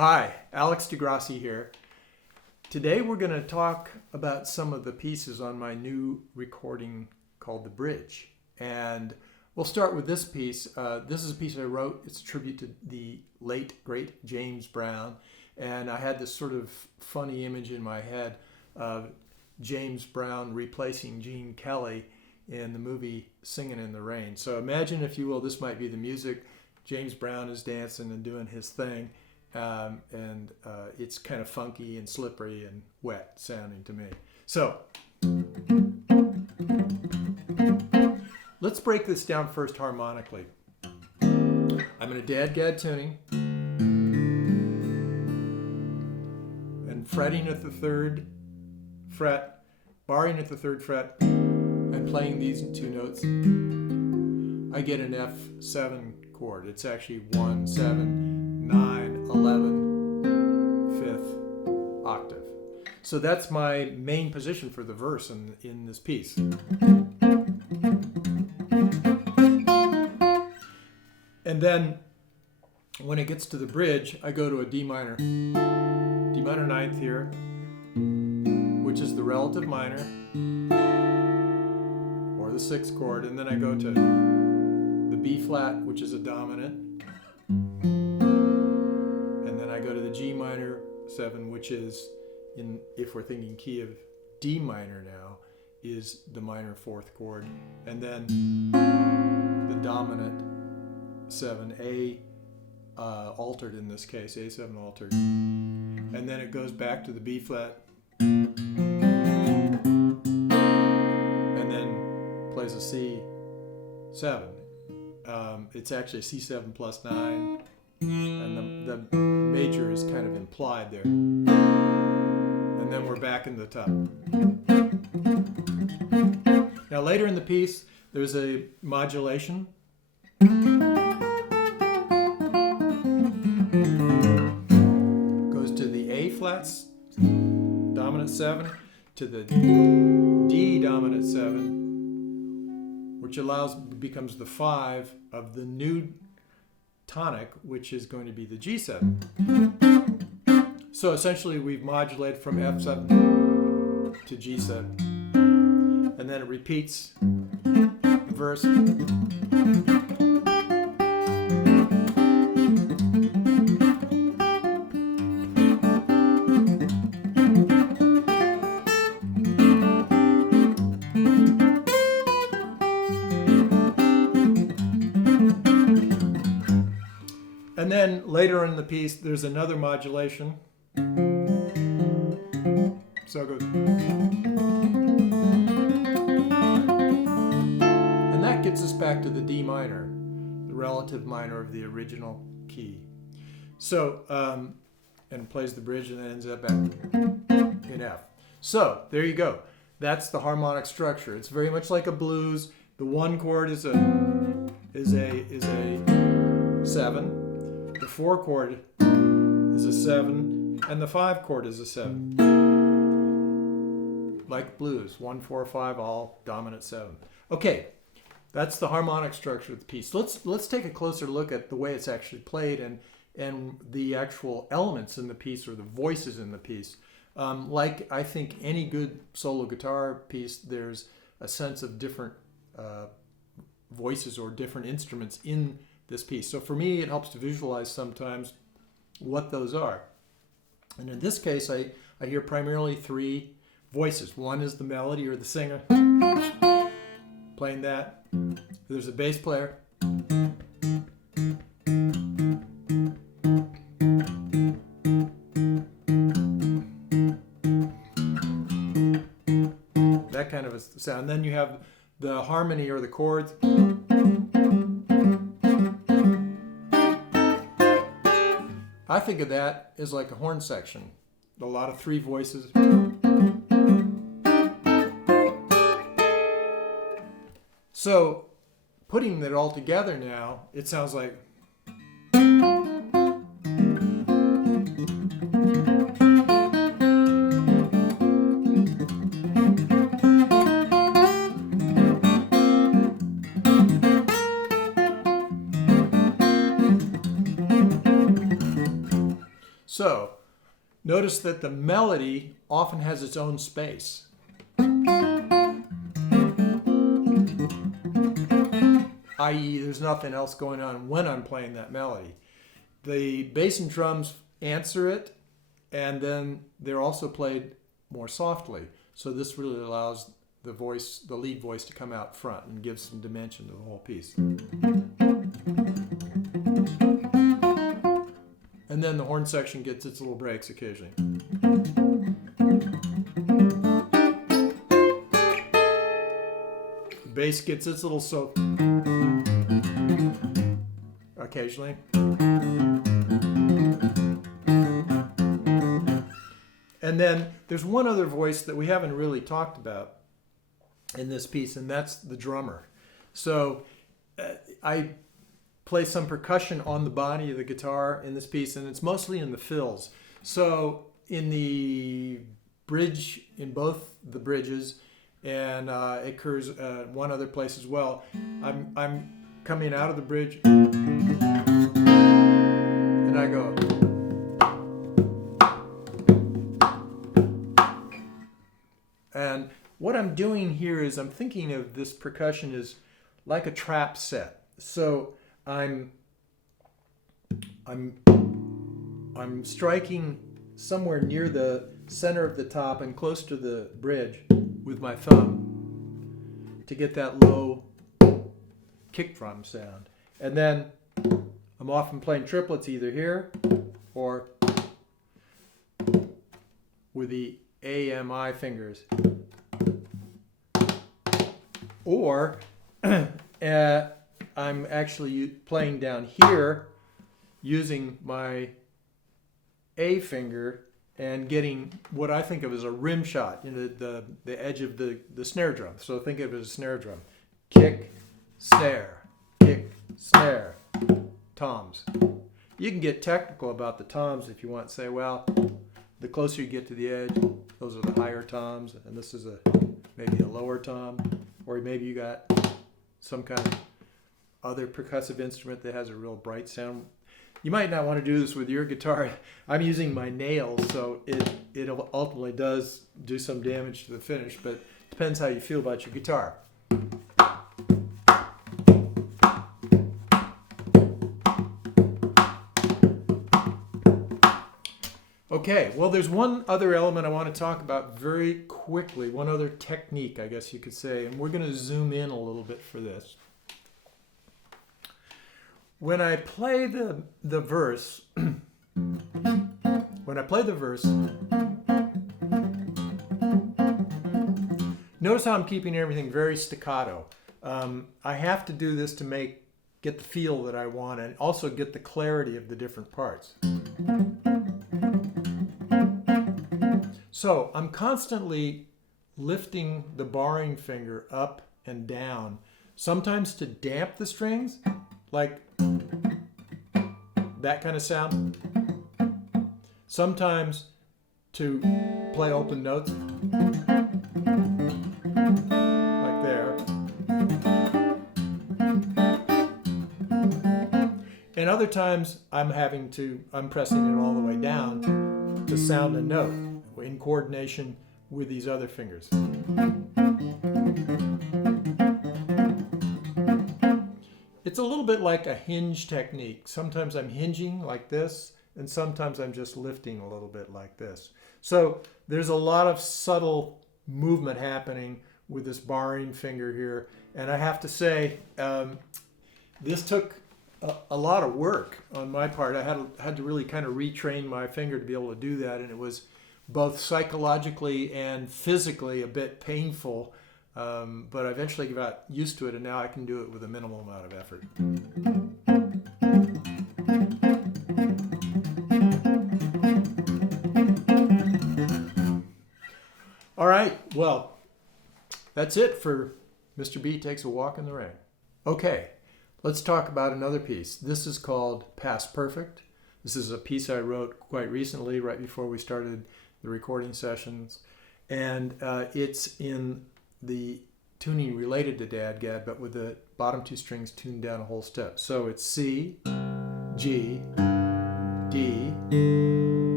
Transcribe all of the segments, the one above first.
Hi, Alex Grassi here. Today we're going to talk about some of the pieces on my new recording called The Bridge. And we'll start with this piece. This is a piece I wrote. It's a tribute to the late, great James Brown. And I had this sort of funny image in my head of James Brown replacing Gene Kelly in the movie Singing in the Rain. So imagine, if you will, this might be the music. James Brown is dancing and doing his thing. It's kind of funky and slippery and wet sounding to me. So let's break this down first harmonically. I'm in a dad-gad tuning and fretting at the 3rd fret, barring at the 3rd fret, and playing these two notes. I get an F7 chord. It's actually 1, 7, 9, 11, 5th octave. So that's my main position for the verse in this piece. And then when it gets to the bridge, I go to a D minor 9th here, which is the relative minor, or the 6th chord, and then I go to the B flat, which is a dominant, and then I go to the G minor 7, which is, if we're thinking key of D minor now, is the minor 4th chord, and then the dominant 7, A altered in this case, A7 altered, and then it goes back to the B flat, and then plays a C7. It's actually a C7 plus 9, and the major is kind of implied there. And then we're back in the top. Now later in the piece, there's a modulation. Goes to the A flats, dominant 7, to the D dominant 7, which becomes the 5 of the new tonic, which is going to be the G7. So essentially we've modulated from F7 to G7. And then it repeats the verse. And then later in the piece, there's another modulation. So it goes. And that gets us back to the D minor, the relative minor of the original key. So, and plays the bridge and then ends up in F. So, there you go. That's the harmonic structure. It's very much like a blues. The 1 chord is a 7. The 4 chord is a 7, and the 5 chord is a 7. Like blues, 1, 4, 5, all dominant 7. Okay, that's the harmonic structure of the piece. Let's take a closer look at the way it's actually played and the actual elements in the piece, or the voices in the piece. Like I think any good solo guitar piece, there's a sense of different voices or different instruments in this piece. So for me, it helps to visualize sometimes what those are. And in this case, I hear primarily 3 voices. One is the melody or the singer playing that. There's a bass player. That kind of a sound. Then you have the harmony or the chords. I think of that as like a horn section. A lot of 3 voices. So, putting it all together now, it sounds like. So notice that the melody often has its own space. I.e., there's nothing else going on when I'm playing that melody. The bass and drums answer it, and then they're also played more softly. So this really allows the lead voice to come out front and gives some dimension to the whole piece. And then the horn section gets its little breaks occasionally. The bass gets its little so occasionally. And then there's one other voice that we haven't really talked about in this piece, and that's the drummer. So I play some percussion on the body of the guitar in this piece, and it's mostly in the fills. So in the bridge, in both the bridges, and it occurs one other place as well, I'm coming out of the bridge, and I go. And what I'm doing here is I'm thinking of this percussion as like a trap set. So I'm striking somewhere near the center of the top and close to the bridge with my thumb to get that low kick drum sound. And then I'm often playing triplets either here or with the AMI fingers. Or I'm actually playing down here using my A finger and getting what I think of as a rim shot, the edge of the snare drum. So think of it as a snare drum. Kick, snare, toms. You can get technical about the toms if you want to say, well, the closer you get to the edge, those are the higher toms, and this is maybe a lower tom, or maybe you got some kind of other percussive instrument that has a real bright sound. You might not want to do this with your guitar. I'm using my nails, so it ultimately does do some damage to the finish, but it depends how you feel about your guitar. Okay, well, there's one other element I want to talk about very quickly, one other technique, I guess you could say, and we're going to zoom in a little bit for this. When I play the verse, notice how I'm keeping everything very staccato. I have to do this to get the feel that I want and also get the clarity of the different parts. So I'm constantly lifting the barring finger up and down, sometimes to damp the strings, like that kind of sound. Sometimes to play open notes, like there. And other times I'm pressing it all the way down to sound a note in coordination with these other fingers. It's a little bit like a hinge technique. Sometimes I'm hinging like this, and sometimes I'm just lifting a little bit like this. So there's a lot of subtle movement happening with this barring finger here. And I have to say, this took a lot of work on my part. I had to really kind of retrain my finger to be able to do that, and it was both psychologically and physically a bit painful, but I eventually got used to it, and now I can do it with a minimal amount of effort. All right, well, that's it for Mr. B Takes a Walk in the Rain. Okay, let's talk about another piece. This is called Past Perfect. This is a piece I wrote quite recently, right before we started the recording sessions, and it's in the tuning related to Dadgad, but with the bottom two strings tuned down a whole step. So it's C, G, D,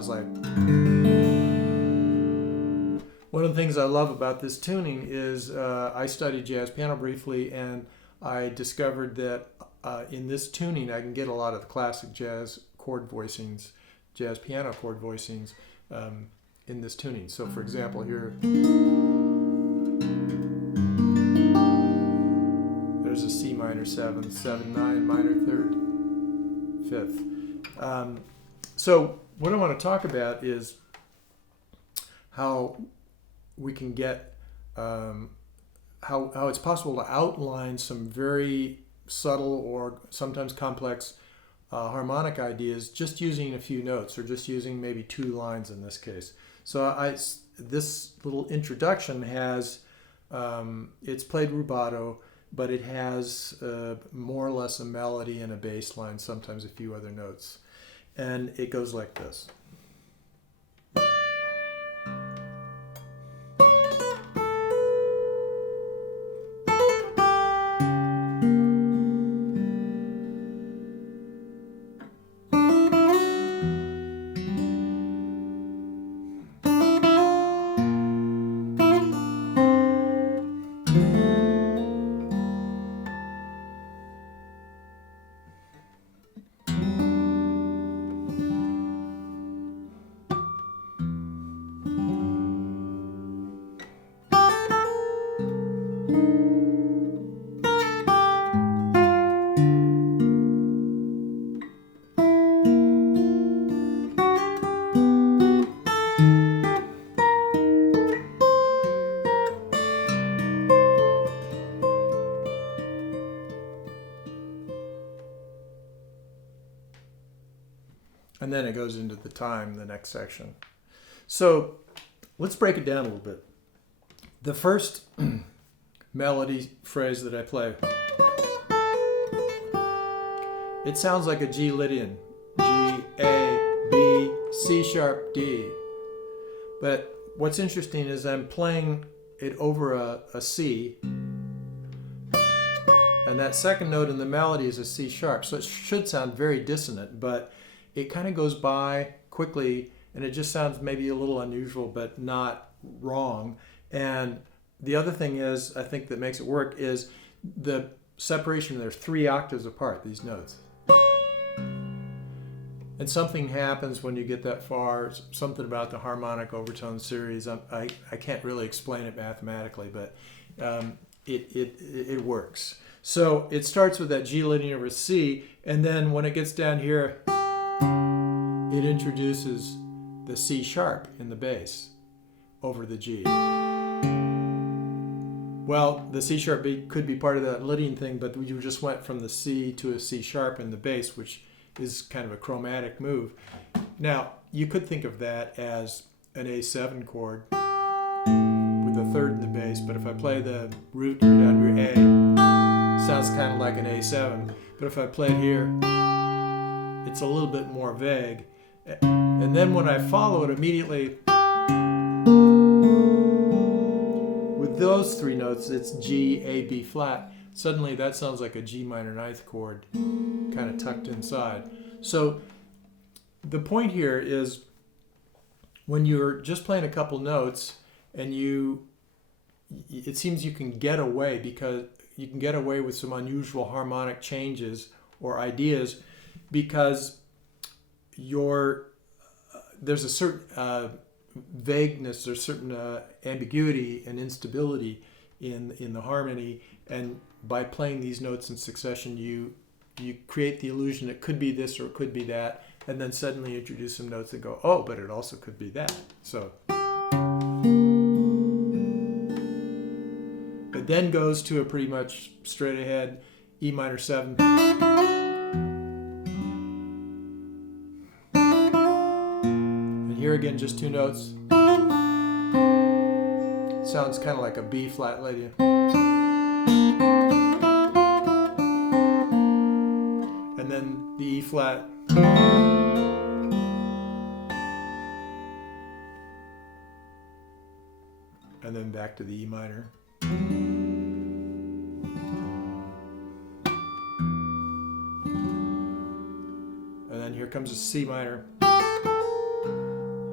sounds like. One of the things I love about this tuning is I studied jazz piano briefly, and I discovered that in this tuning I can get a lot of the classic jazz chord voicings, jazz piano chord voicings in this tuning. So for example here, there's a C minor 7, 7, 9, minor 3rd, 5th. So what I want to talk about is how we can get, how it's possible to outline some very subtle or sometimes complex harmonic ideas just using a few notes, or just using maybe 2 lines in this case. So this little introduction has, it's played rubato, but it has more or less a melody and a bass line, sometimes a few other notes. And it goes like this. And then it goes into the time, the next section. So let's break it down a little bit. The first melody phrase that I play, it sounds like a G Lydian. G, A, B, C sharp, D. But what's interesting is I'm playing it over a C, and that second note in the melody is a C sharp. So it should sound very dissonant, but it kind of goes by quickly, and it just sounds maybe a little unusual, but not wrong. And the other thing is, I think that makes it work, is the separation. They're 3 octaves apart, these notes. And something happens when you get that far, something about the harmonic overtone series. I can't really explain it mathematically, but it works. So it starts with that G Lydian over C, and then when it gets down here, it introduces the C sharp in the bass over the G. Well, the C sharp could be part of that Lydian thing, but you just went from the C to a C sharp in the bass, which is kind of a chromatic move. Now, you could think of that as an A7 chord with a 3rd in the bass, but if I play the root down here, A, sounds kind of like an A7. But if I play it here, it's a little bit more vague. And then when I follow it immediately with those 3 notes, it's G, A, B flat. Suddenly that sounds like a G minor 9th chord, kind of tucked inside. So the point here is, when you're just playing a couple notes and it seems you can get away, because you can get away with some unusual harmonic changes or ideas, because there's a certain vagueness, there's certain ambiguity and instability in the harmony, and by playing these notes in succession, you create the illusion it could be this or it could be that, and then suddenly introduce some notes and go, oh, but it also could be that. So it then goes to a pretty much straight ahead E minor 7. And here again, just 2 notes. Sounds kind of like a B flat Lydian. And then the E flat. And then back to the E minor. And then here comes a C minor.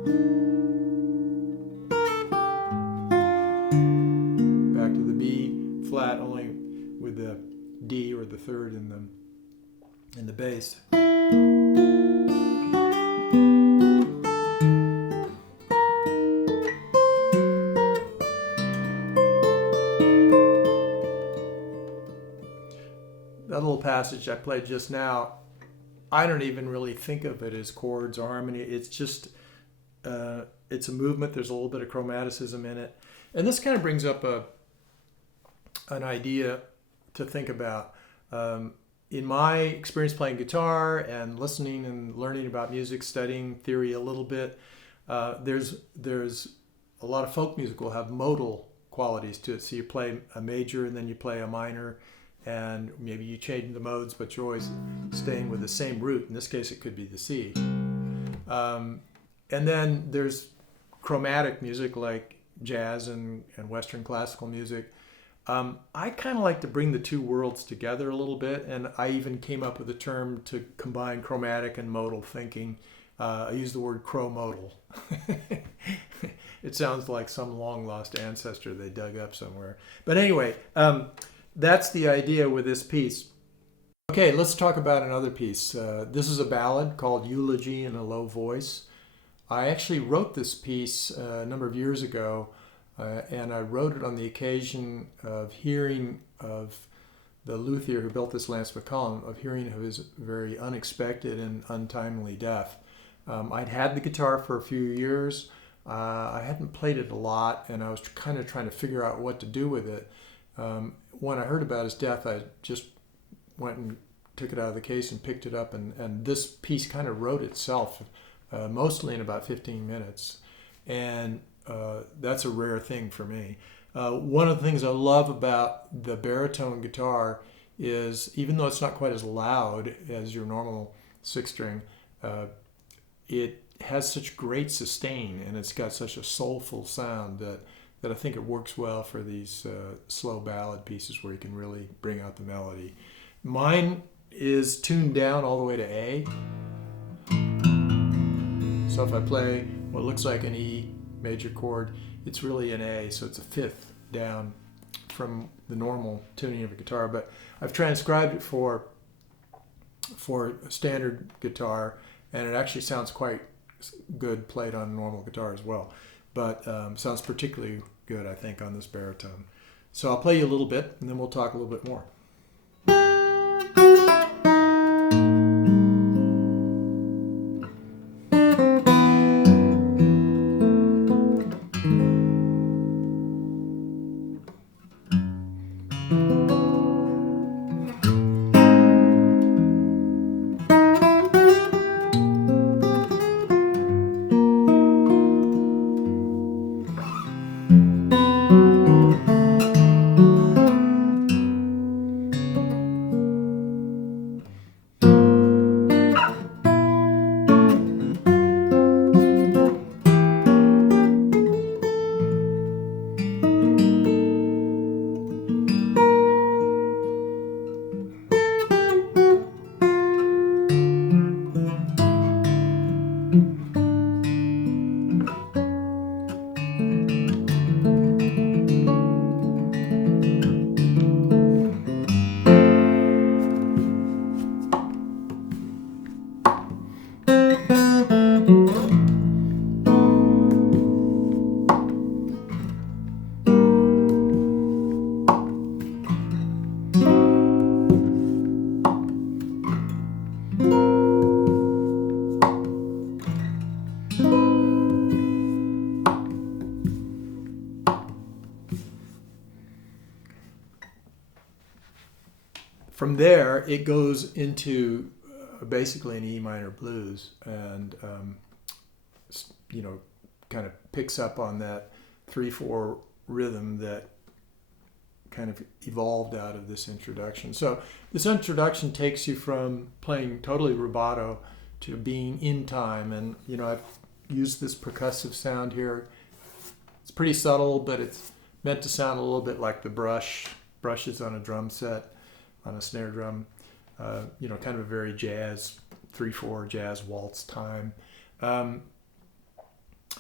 Back to the B flat, only with the D or the third in the bass. That little passage I played just now, I don't even really think of it as chords or harmony. It's just, it's a movement. There's a little bit of chromaticism in it. And this kind of brings up an idea to think about. In my experience playing guitar and listening and learning about music, studying theory a little bit, there's a lot of folk music will have modal qualities to it. So you play a major and then you play a minor, and maybe you change the modes, but you're always staying with the same root. In this case, it could be the C. And then there's chromatic music like jazz and Western classical music. I kind of like to bring the two worlds together a little bit, and I even came up with a term to combine chromatic and modal thinking. I use the word chromodal. It sounds like some long-lost ancestor they dug up somewhere. But anyway, that's the idea with this piece. Okay, let's talk about another piece. This is a ballad called Eulogy in a Low Voice. I actually wrote this piece a number of years ago, and I wrote it on the occasion of hearing of the luthier who built this Lance McCullum, of hearing of his very unexpected and untimely death. I'd had the guitar for a few years. I hadn't played it a lot, and I was kind of trying to figure out what to do with it. When I heard about his death, I just went and took it out of the case and picked it up, and this piece kind of wrote itself, mostly in about 15 minutes. And that's a rare thing for me. One of the things I love about the baritone guitar is, even though it's not quite as loud as your normal six string, it has such great sustain, and it's got such a soulful sound that I think it works well for these slow ballad pieces where you can really bring out the melody. Mine is tuned down all the way to A. So if I play what looks like an E major chord, it's really an A, so it's a fifth down from the normal tuning of a guitar. But I've transcribed it for a standard guitar, and it actually sounds quite good played on a normal guitar as well. But sounds particularly good, I think, on this baritone. So I'll play you a little bit, and then we'll talk a little bit more. From there, it goes into basically an E minor blues, and kind of picks up on that 3/4 rhythm that kind of evolved out of this introduction. So this introduction takes you from playing totally rubato to being in time, and I've used this percussive sound here. It's pretty subtle, but it's meant to sound a little bit like the brushes on a drum set, on a snare drum, kind of a very jazz, 3/4 jazz waltz time.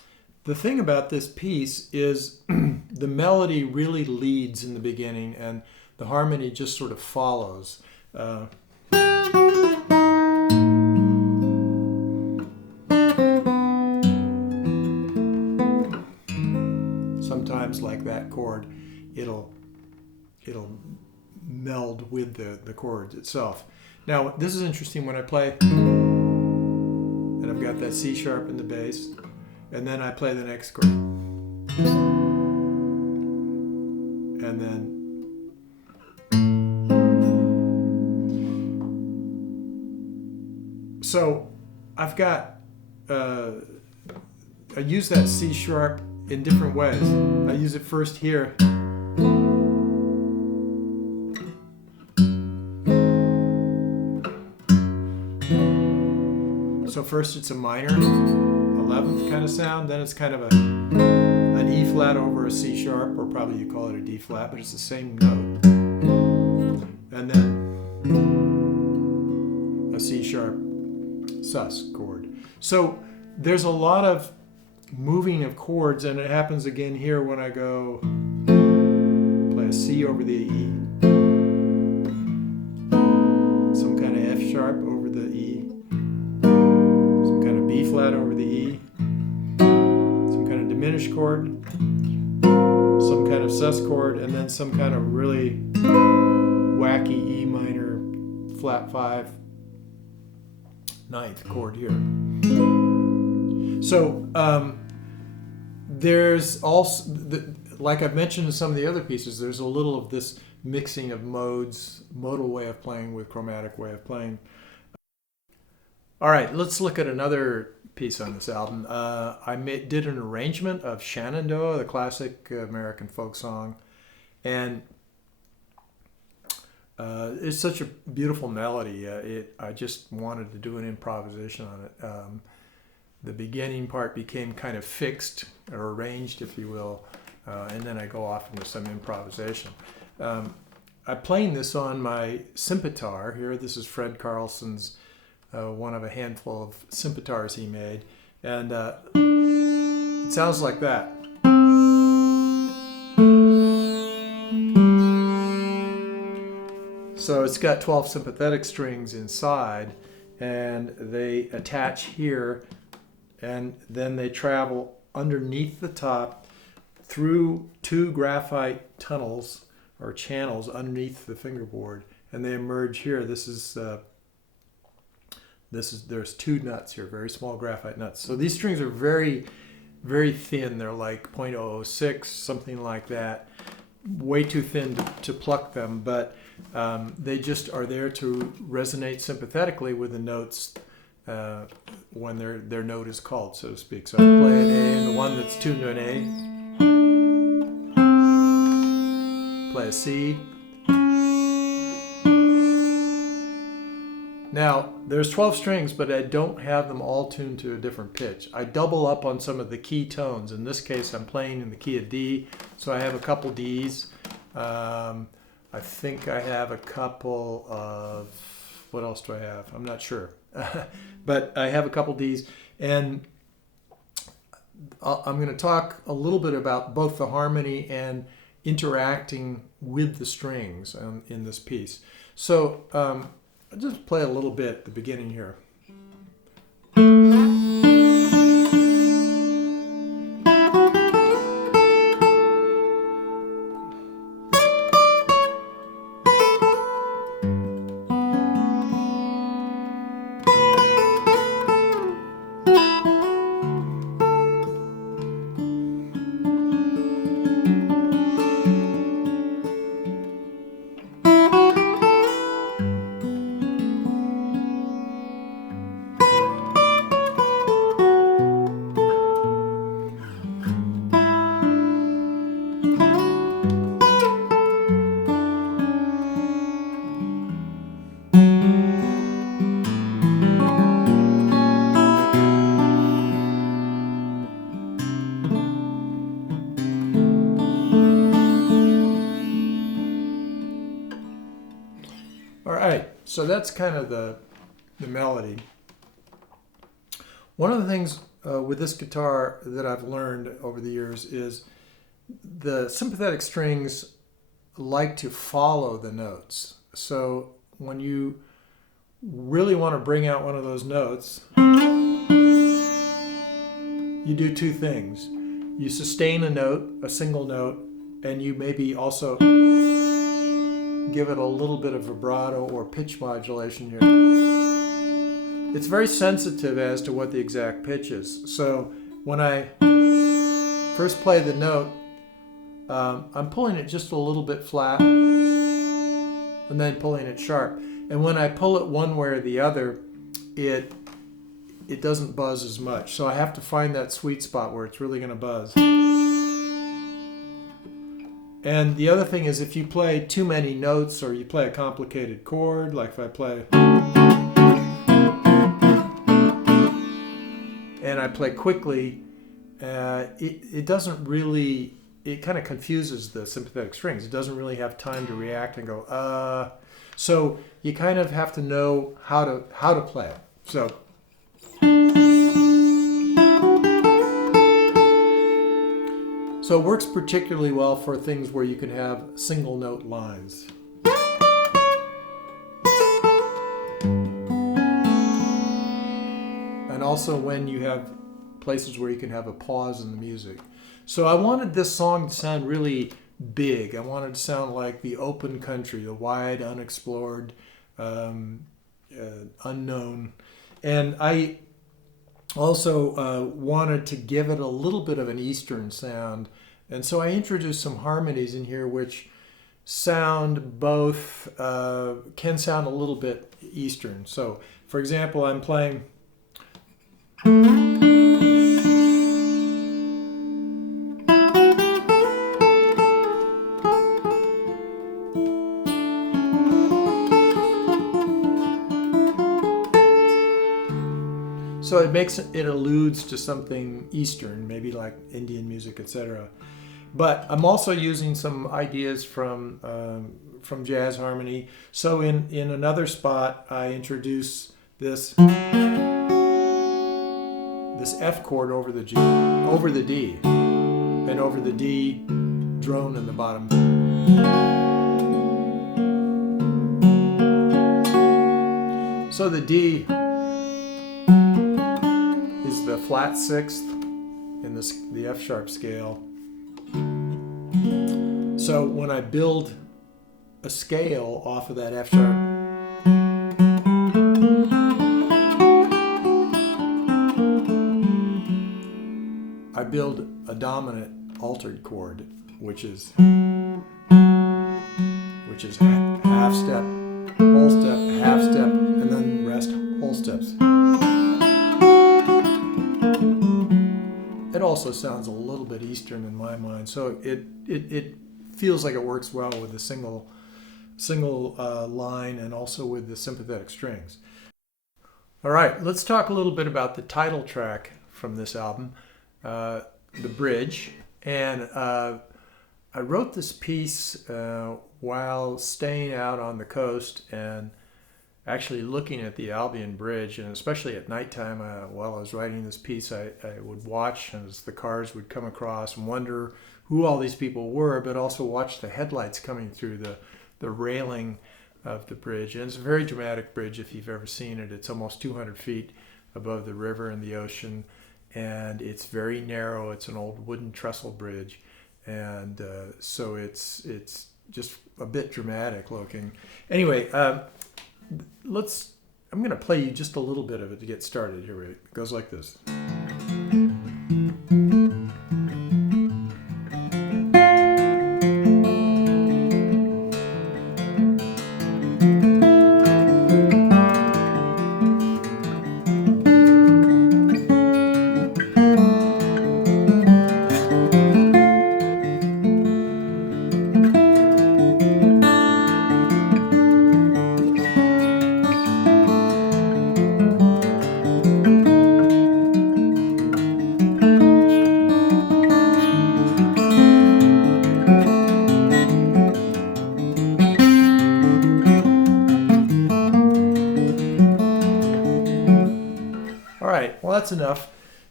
the thing about this piece is the melody really leads in the beginning and the harmony just sort of follows. Sometimes, like that chord, it'll meld with the chords itself. Now, this is interesting when I play, and I've got that C sharp in the bass, and then I play the next chord, and then so I've got I use that C sharp in different ways. I use it first here. So first it's a minor 11th kind of sound, then it's kind of an E flat over a C sharp, or probably you call it a D flat, but it's the same note. And then a C sharp sus chord. So there's a lot of moving of chords, and it happens again here when I go play a C over the E, some kind of F sharp over the E, some kind of B flat over the E, some kind of diminished chord, some kind of sus chord, and then some kind of really wacky E minor flat 5 9th chord here. So there's also, like I've mentioned in some of the other pieces, there's a little of this mixing of modes, modal way of playing with chromatic way of playing. All right, let's look at another piece on this album. I did an arrangement of Shenandoah, the classic American folk song, and it's such a beautiful melody. I just wanted to do an improvisation on it. The beginning part became kind of fixed or arranged, if you will, and then I go off into some improvisation. I'm playing this on my Sympathetic here. This is Fred Carlson's, one of a handful of Sympathetics he made, and it sounds like that. So it's got 12 sympathetic strings inside, and they attach here, and then they travel underneath the top through 2 graphite tunnels or channels underneath the fingerboard, and they emerge here. There's 2 nuts here, very small graphite nuts. So these strings are very, very thin. They're like 0.006, something like that. Way too thin to pluck them, but they just are there to resonate sympathetically with the notes when their note is called, so to speak. So I play an A, and the one that's tuned to an A, play a C. Now, there's 12 strings, but I don't have them all tuned to a different pitch. I double up on some of the key tones. In this case, I'm playing in the key of D, so I have a couple Ds. I think I have a couple of, what else do I have? I'm not sure. But I have a couple Ds, and I'm going to talk a little bit about both the harmony and interacting with the strings in this piece. So I'll just play a little bit at the beginning here. So that's kind of the melody. One of the things with this guitar that I've learned over the years is the sympathetic strings like to follow the notes. So when you really want to bring out one of those notes, you do two things. You sustain a note, a single note, and you maybe also give it a little bit of vibrato or pitch modulation here. It's very sensitive as to what the exact pitch is. So when I first play the note, I'm pulling it just a little bit flat and then pulling it sharp. And when I pull it one way or the other, it doesn't buzz as much. So I have to find that sweet spot where it's really going to buzz. And the other thing is if you play too many notes or you play a complicated chord, like if I play and I play quickly, it doesn't really, it kind of confuses the sympathetic strings. It doesn't really have time to react and go, So you kind of have to know how to play it. So it works particularly well for things where you can have single note lines. And also when you have places where you can have a pause in the music. So I wanted this song to sound really big. I wanted it to sound like the open country, the wide, unexplored, unknown. And I also wanted to give it a little bit of an Eastern sound. And so I introduced some harmonies in here which sound both, can sound a little bit Eastern. So for example, I'm playing so it alludes to something Eastern, maybe like Indian music, etc. But I'm also using some ideas from jazz harmony. So in another spot, I introduce this F chord over the G, over the D, and over the D drone in the bottom. So the D is the flat sixth in the F sharp scale. So when I build a scale off of that F sharp, I build a dominant altered chord, which is half step, whole step, half step, and then rest whole steps. It also sounds a little bit Eastern in my mind, so it feels like it works well with the single line and also with the sympathetic strings. All right, let's talk a little bit about the title track from this album, the bridge. And I wrote this piece while staying out on the coast and actually looking at the Albion Bridge, and especially at nighttime while I was writing this piece, I would watch as the cars would come across and wonder who all these people were, but also watch the headlights coming through the railing of the bridge. And it's a very dramatic bridge if you've ever seen it. It's almost 200 feet above the river and the ocean, and it's very narrow. It's an old wooden trestle bridge, and so it's just a bit dramatic looking. Anyway, I'm going to play you just a little bit of it to get started. Here it goes like this. Well, that's enough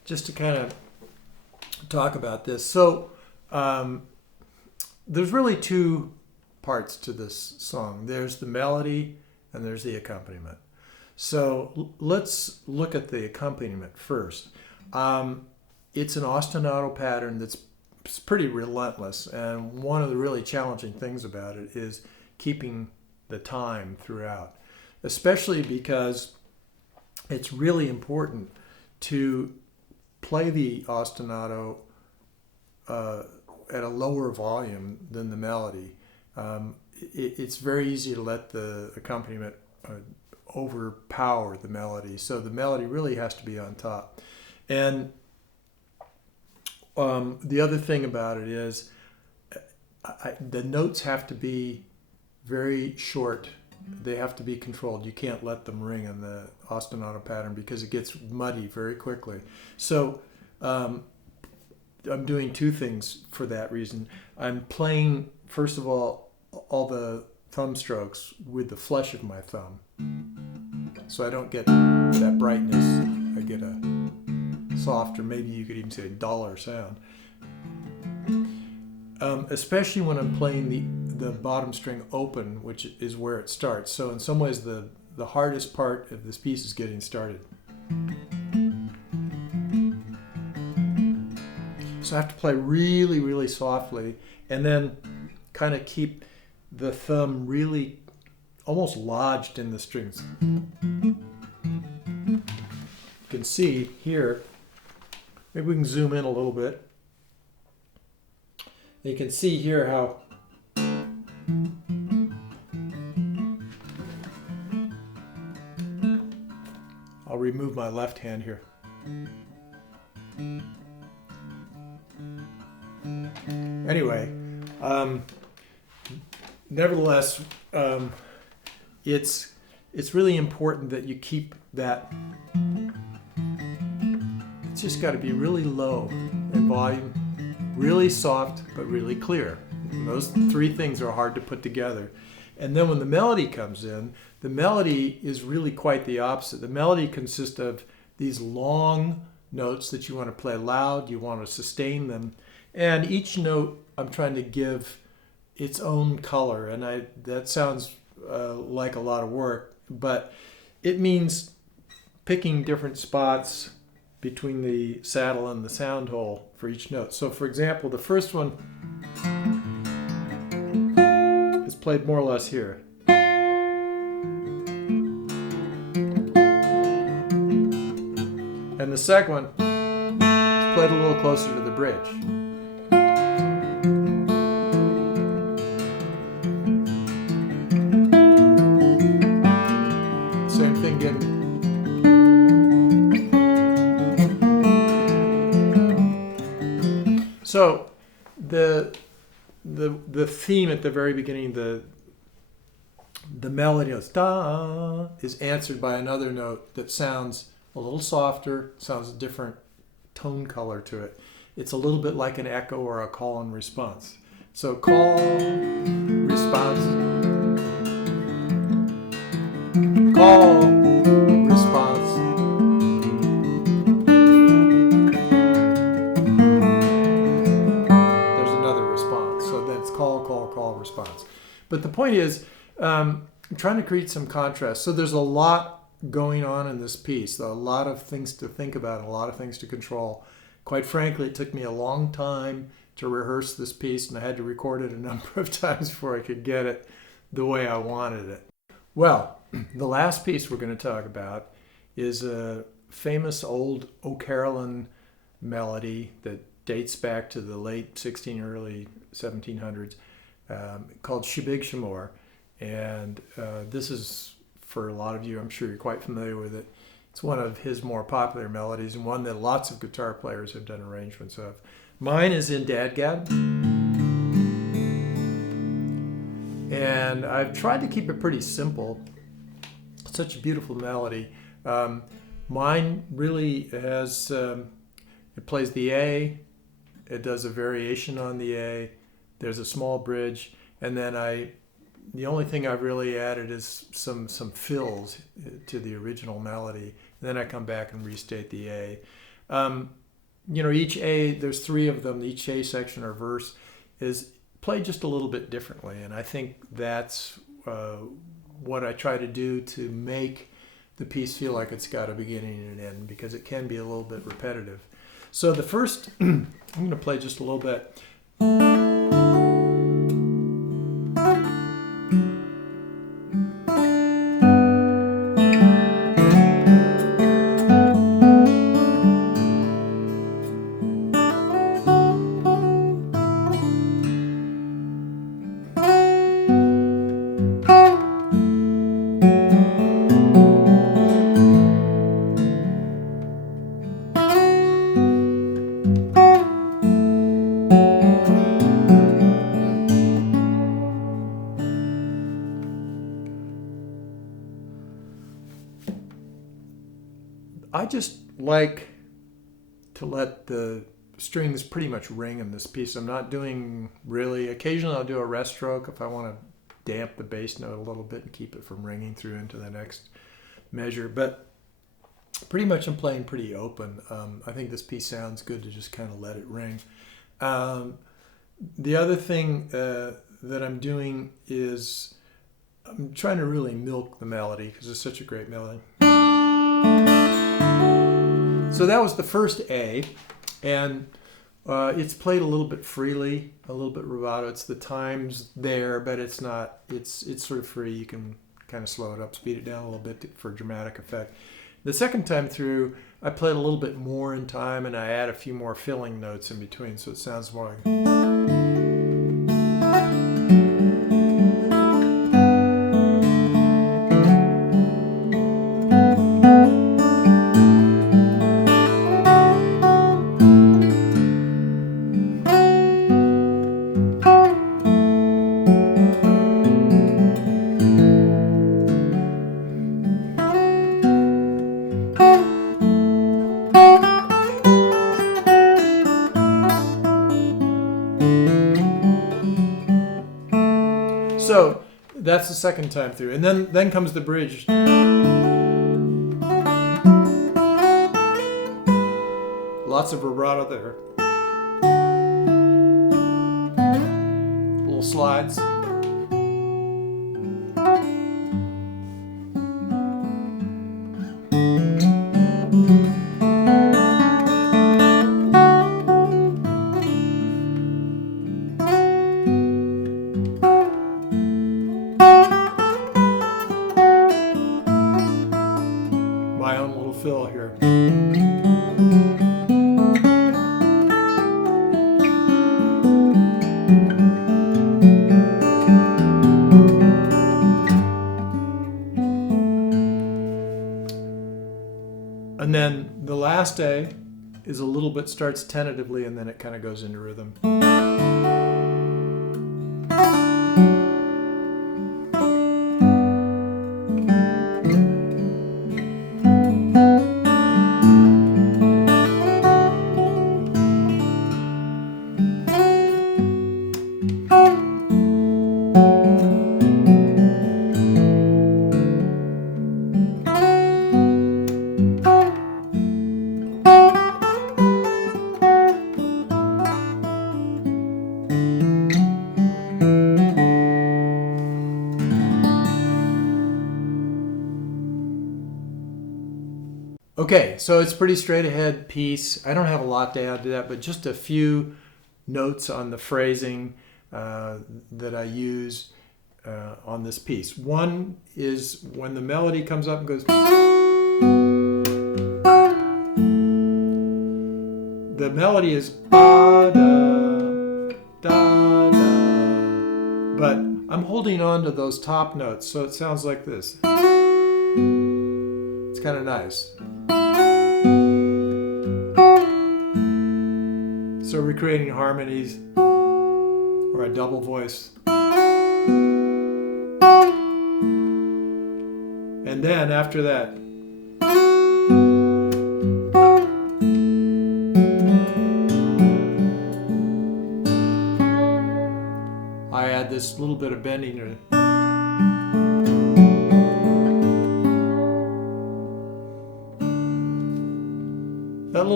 just to kind of talk about this. So there's really two parts to this song. There's the melody and there's the accompaniment. So let's look at the accompaniment first. It's an ostinato pattern that's pretty relentless, and one of the really challenging things about it is keeping the time throughout, especially because it's really important to play the ostinato at a lower volume than the melody. It's very easy to let the accompaniment overpower the melody, so the melody really has to be on top. And the other thing about it is the notes have to be very short. They have to be controlled. You can't let them ring in the ostinato pattern because it gets muddy very quickly. So I'm doing two things for that reason. I'm playing, first of all the thumb strokes with the flesh of my thumb. So I don't get that brightness. I get a softer, maybe you could even say duller sound. Especially when I'm playing the bottom string open, which is where it starts. So in some ways the hardest part of this piece is getting started. So I have to play really, really softly and then kind of keep the thumb really almost lodged in the strings. You can see here, maybe we can zoom in a little bit. You can see here how I'll remove my left hand here. Anyway, nevertheless, it's really important that you keep that. It's just got to be really low in volume, really soft, but really clear. And those three things are hard to put together. And then when the melody comes in, the melody is really quite the opposite. The melody consists of these long notes that you want to play loud, you want to sustain them, and each note I'm trying to give its own color. And that sounds like a lot of work, but it means picking different spots between the saddle and the sound hole for each note. So for example, the first one is played more or less here. And the second one is played a little closer to the bridge. Same thing again. So the theme at the very beginning, the melody notes, da, is answered by another note that sounds a little softer, sounds a different tone color to it. It's a little bit like an echo or a call and response. So call, response, call, response. There's another response. So then it's call, call, call, response. But the point is, I'm trying to create some contrast. So there's a lot going on in this piece, a lot of things to think about, a lot of things to control. Quite frankly, it took me a long time to rehearse this piece, and I had to record it a number of times before I could get it the way I wanted it. Well, the last piece we're going to talk about is a famous old O'Carolan melody that dates back to the late 1600s, early 1700s, called Shibig Shimor. And this is, for a lot of you, I'm sure you're quite familiar with it. It's one of his more popular melodies and one that lots of guitar players have done arrangements of. Mine is in Dadgad. And I've tried to keep it pretty simple. It's such a beautiful melody. Mine really has, it plays the A, it does a variation on the A, there's a small bridge, and then the only thing I've really added is some fills to the original melody. And then I come back and restate the A. you know, each A, there's 3 of them, each A section or verse is played just a little bit differently. And I think that's what I try to do to make the piece feel like it's got a beginning and an end, because it can be a little bit repetitive. So the first, I'm going to play just a little bit. I just like to let the strings pretty much ring in this piece. I'm not doing really, occasionally I'll do a rest stroke if I want to damp the bass note a little bit and keep it from ringing through into the next measure. But pretty much I'm playing pretty open. I think this piece sounds good to just kind of let it ring. The other thing that I'm doing is I'm trying to really milk the melody because it's such a great melody. So that was the first A, and it's played a little bit freely, a little bit rubato. It's the times there, but it's not. It's sort of free. You can kind of slow it up, speed it down a little bit for dramatic effect. The second time through, I played a little bit more in time, and I add a few more filling notes in between, so it sounds more like. So that's the second time through, and then comes the bridge. Lots of vibrato there. Little slides. My own little fill here. And then the last A is a little bit, starts tentatively, and then it kind of goes into rhythm. Okay, so it's pretty straight ahead piece. I don't have a lot to add to that, but just a few notes on the phrasing that I use on this piece. One is when the melody comes up and goes, the melody is da da da da, but I'm holding on to those top notes, so it sounds like this. It's kind of nice. So we're creating harmonies or a double voice. And then after that, I add this little bit of bending to it. That little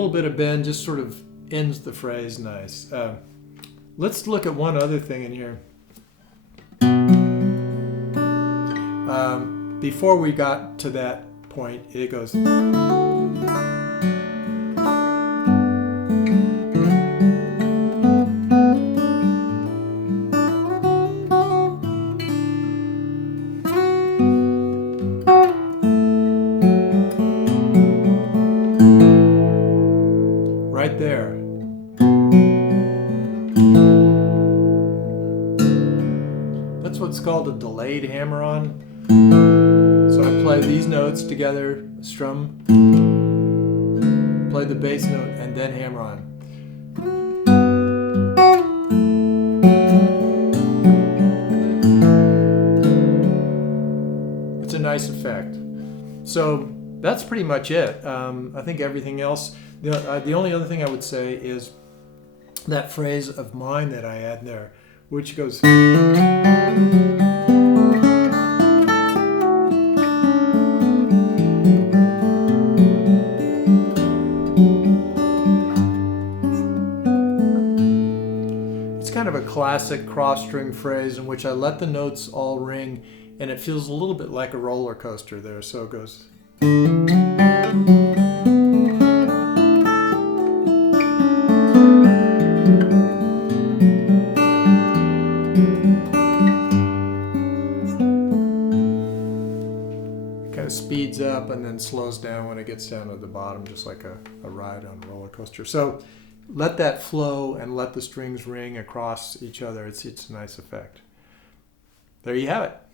little bit of bend just sort of ends the phrase nice. Let's look at one other thing in here. Before we got to that point, it goes. Right there. That's what's called a delayed hammer-on. So I play these notes together, strum, play the bass note, and then hammer on. It's a nice effect. So that's pretty much it. I think everything else, the only other thing I would say is that phrase of mine that I add there, which goes. It's kind of a classic cross-string phrase in which I let the notes all ring, and it feels a little bit like a roller coaster there. So it goes. Speeds up and then slows down when it gets down to the bottom, just like a ride on a roller coaster. So let that flow and let the strings ring across each other. It's a nice effect. There you have it.